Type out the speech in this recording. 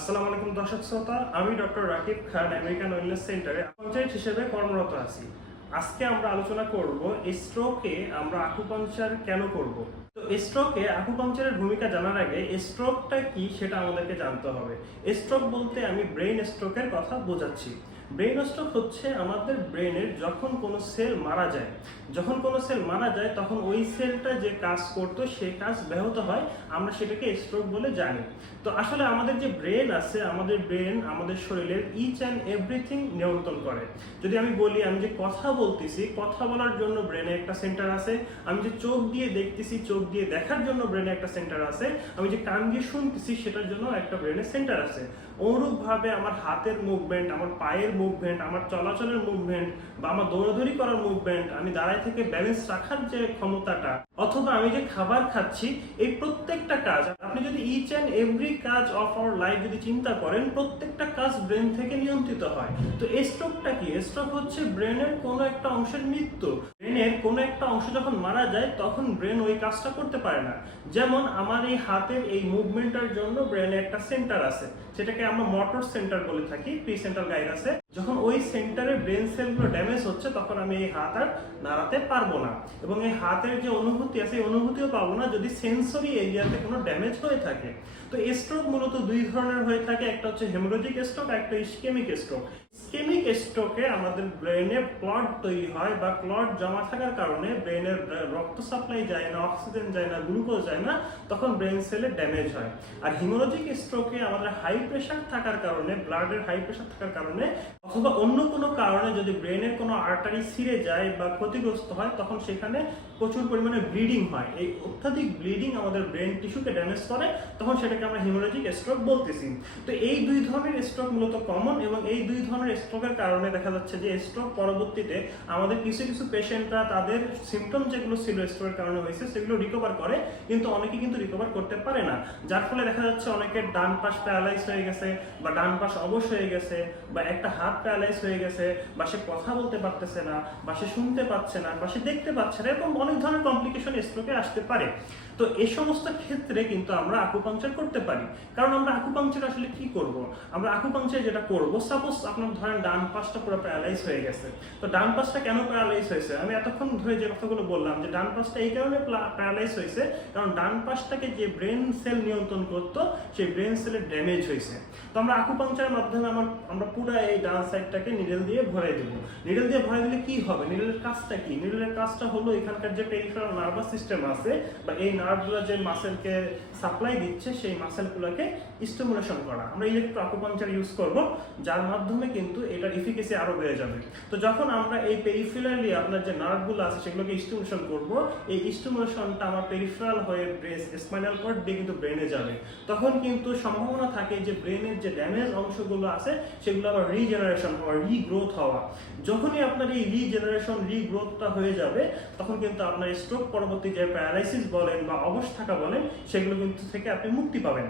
আসসালামু আলাইকুম দর্শক শ্রোতা, আমি ডক্টর রাকিব খান আমেরিকান ওয়েলনেস সেন্টারে পঞ্চায়েত হিসেবে কর্মরত আছি। আজকে আমরা আলোচনা করব স্ট্রোকে আমরা আকুপাংচার কেন করব। তো স্ট্রোকে আকুপাংচারের ভূমিকা জানার আগে স্ট্রোকটা কি সেটা আমাদেরকে জানতে হবে। স্ট্রোক বলতে আমি ব্রেন স্ট্রোকের কথা বোঝাচ্ছি। ব্রেন স্ট্রোক হচ্ছে আমাদের ব্রেনের যখন কোনো সেল মারা যায়, তখন ওই সেলটা যে কাজ করতো সেই কাজ ব্যাহত হয়, আমরা সেটাকে স্ট্রোক বলে জানি। তো আসলে আমাদের যে ব্রেন আছে, আমাদের ব্রেন আমাদের শরীরের ইচ অ্যান্ড এভরিথিং নিয়ন্ত্রণ করে। যদি আমি বলি, আমি যে কথা বলতেছি, কথা বলার জন্য ব্রেনে একটা সেন্টার আছে। আমি যে চোখ দিয়ে দেখতেছি, চোখ দিয়ে দেখার জন্য ব্রেনে একটা সেন্টার আছে। আমি যে কান দিয়ে শুনতেছি, সেটার জন্য একটা ব্রেনের সেন্টার আছে। অনুরূপভাবে আমার হাতের মুভমেন্ট, আমার পায়ের মুভমেন্ট, আমার চলাচলের মুভমেন্ট বা আমার দৌড়াদৌড়ি করার মুভমেন্ট, আমি দাঁড়ায় থেকে ব্যালেন্স রাখার যে ক্ষমতাটা, অথবা আমি যে খাবার খাচ্ছি, এই প্রত্যেকটা কাজ, আপনি যদি ইচ অ্যান্ড এভরি কাজ অফ আওয়ার লাইফ যদি চিন্তা করেন, প্রত্যেকটা কাজ ব্রেন থেকে নিয়ন্ত্রিত হয়। তো স্ট্রোকটা কি? স্ট্রোক হচ্ছে ব্রেনের কোনো একটা অংশের মৃত্যু। ব্রেনের কোনো একটা অংশ যখন মারা যায়, তখন ব্রেন ওই কাজটা করতে পারে না। যেমন আমার এই হাতের এই মুভমেন্টের জন্য ব্রেনে একটা সেন্টার আছে, সেটাকে আমরা মোটর সেন্টার বলে থাকি, প্রি সেন্ট্রাল গাইরাসে। যখন ওই সেন্টারে ব্রেন সেলগুলো ড্যামেজ হচ্ছে, তখন আমি এই হাত আর নাড়াতে পারবো না, এবং এই হাতের যে অনুভূতি আছে, এই অনুভূতিও পাবো না যদি সেন্সরি এরিয়াতে কোনো ড্যামেজ হয়ে থাকে। তো স্ট্রোক মূলত দুই ধরনের হয়ে থাকে, একটা হচ্ছে হেমোরেজিক স্ট্রোক, একটা ইসকেমিক স্ট্রোক। ইসকেমিক স্ট্রোকে আমাদের ব্রেনে ক্লট তৈরি হয়, বা ক্লট জমা থাকার কারণে ব্রেনের রক্ত সাপ্লাই যায় না, অক্সিজেন যায় না, গ্লুকোজ যায় না, তখন ব্রেন সেলে ড্যামেজ হয়। আর হিমোরেজিক স্ট্রোকে আমাদের হাই প্রেশার থাকার কারণে, ব্লাডের হাই প্রেশার থাকার কারণে, অথবা অন্য কোনো কারণে যদি ব্রেনের কোনো আর্টারি ছিঁড়ে যায় বা ক্ষতিগ্রস্ত হয়, তখন সেখানে প্রচুর পরিমাণে ব্লিডিং হয়। এই অত্যাধিক ব্লিডিং আমাদের ব্রেন টিস্যুকে ড্যামেজ করে, তখন সেটাকে আমরা হিমোরেজিক স্ট্রোক বলতেছি। তো এই দুই ধরনের স্ট্রোক মূলত কমন, এবং এই দুই ধরনের স্ট্রোকের কারণে দেখা যাচ্ছে যে স্ট্রোক পরবর্তীতে আমাদের কিছু কিছু পেশেন্টরা তাদের সিমটম যেগুলো ছিল স্ট্রোকের কারণে হয়েছে, সেগুলো রিকভার করে, কিন্তু অনেকে কিন্তু রিকভার করতে পারে না। যার ফলে দেখা যাচ্ছে অনেকের ডান পাশ প্যারালাইজ হয়ে গেছে, বা ডান পাশ অবশ হয়ে গেছে, বা একটা হাত প্যারালাইজ হয়ে গেছে, বা সে কথা বলতে পারতেছে না, বা সে শুনতে পাচ্ছে না, বা সে দেখতে পাচ্ছে না, এরকম অনেক ধরনের কমপ্লিকেশন স্ট্রোকে আসতে পারে। তো এই সমস্ত ক্ষেত্রে কিন্তু আমরা আকুপাংচার করতে পারি। কারণ আমরা আকুপাংচার আসলে কি করব? আমরা আকুপাংচার যেটা করব, সাপোজ আপনার ধরেন ডান পাশটা পুরো প্যারালাইজ হয়ে গেছে। তো ডান পাশটা কেন প্যারালাইজ হয়েছে? আমি এতক্ষণ ধরে যে কথাগুলো বললাম, যে ডান পাশটা এই কারণে প্যারালাইজ হয়েছে কারণ ডান পাশটাকে যে ব্রেন সেল নিয়ন্ত্রণ করতো, সেই ব্রেন সেলের ড্যামেজ হয়েছে। তো আমরা আকুপাংচারের মাধ্যমে আমরা পুরো এই ডান সাইডটাকে নিডল দিয়ে ভরে দেবো। নিডল দিয়ে ভরে দিলে কি হবে? নিডলের কাজটা কি? নিডলের কাজটা হলো এখানকার যে পেরিফেরাল নার্ভাস সিস্টেম আছে, বা এই নার্ভগুলো যে মাসেলকে সাপ্লাই দিচ্ছে, সেই মাসেলগুলোকে স্টিমুলেশন করা। আমরা ইলেকট্রো আকুপাংচার ইউজ করব, যার মাধ্যমে কিন্তু এটার এফিকেসি আরো বেড়ে যাবে। তো যখন আমরা এই পেরিফেরালি আপনার যে নার্ভগুলো আছে সেগুলোকে স্টিমুলেশন করব, এই স্টিমুলেশনটা আমার পেরিফেরাল হয়ে স্পাইনাল কর্ড দিয়ে কিন্তু ব্রেনে যাবে। তখন কিন্তু সম্ভাবনা থাকে যে ব্রেনের যে ড্যামেজ অংশগুলো আছে, সেগুলো আবার রিজেনারেশন হওয়া, রিগ্রোথ হওয়া। যখনই আপনার এই রিজেনারেশন, রিগ্রোথটা হয়ে যাবে, তখন কিন্তু আপনার স্ট্রোক পরবর্তী যে প্যারালাইসিস বলেন বা অবশ থাকা বলেন, সেগুলো কিন্তু থেকে আপনি মুক্তি পাবেন।